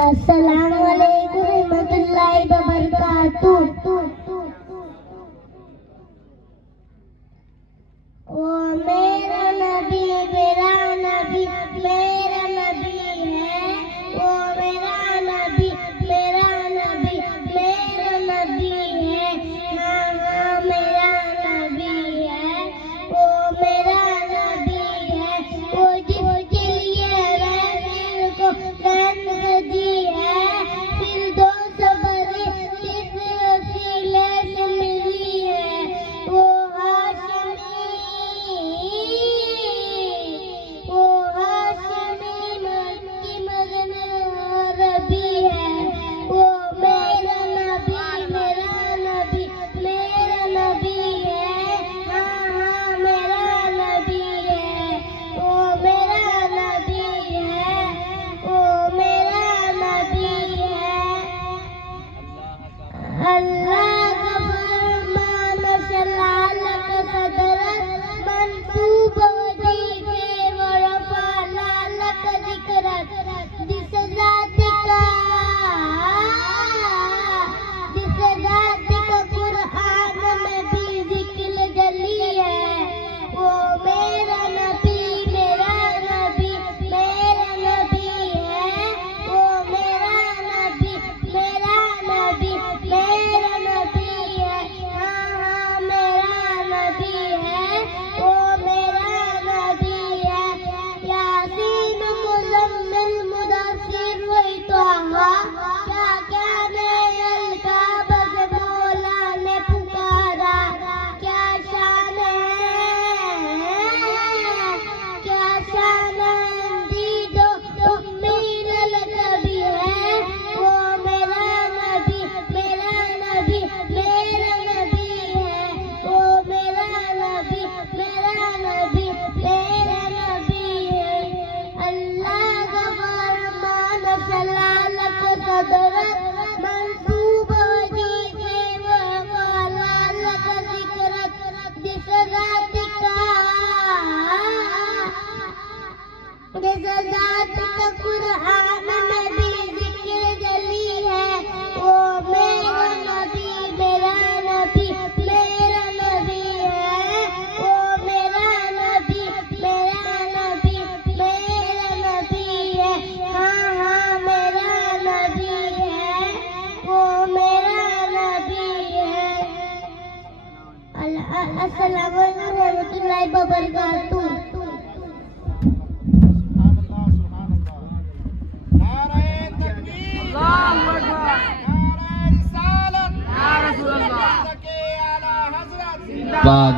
السلام علیکم ورحمۃ اللہ وبرکاتہ۔ وہ میرا نبی میرا نبی میرا نبی ہے، وہ میرا نبی میرا نبی میرا نبی ہے، ہاں ہاں میرا نبی ہے، وہ میرا نبی ہے، وہ جس کے لیے محفل کو رنگ دی ہے، پھر دو صبر جس وسیلے سے ملی ہے، وہ ہاشمی مکی مدن عربی ہے، وہ میرا نبی میرا نبی میرا نبی ہے، ہاں ہاں میرا نبی ہے، وہ میرا نبی ہے، وہ میرا نبی ہے۔ اللہ کا فرمان شلالک صدرت منصوب وجیبے ورفع لالک ذکرت، جس ذات کا قرآن میں بھی ذکر جلی ہے، وہ میرا نبی میرا نبی میرا نبی ہے، وہ میرا نبی میرا نبی میرا نبی ہے، ہاں ہاں میرا نبی ہے، وہ میرا نبی ہے۔ یاسین مزمل مدثر وہی طہا، کیا کیا نئے القاب سے مولا نے پکارا، کیا شان ہے کیا شان اندید و امیل الکبی ہے، وہ میرا نبی میرا نبی میرا نبی ہے، وہ میرا نبی میرا نبی میرا نبی ہے۔ اللہ کا فرمان شلالک صدرت منصوب وجیبے ورفع لالک ذکرت، جس ذات کا قرآن میں بھی ذکر جلی ہے، وہ میرا نبی میرا نبی میرا نبی ہے، وہ میرا نبی میرا نبی میرا نبی ہے، ہاں ہاں میرا نبی ہے، وہ میرا نبی ہے۔ السلام علیکم ورحمۃ اللہ وبرکاتہ۔ بعد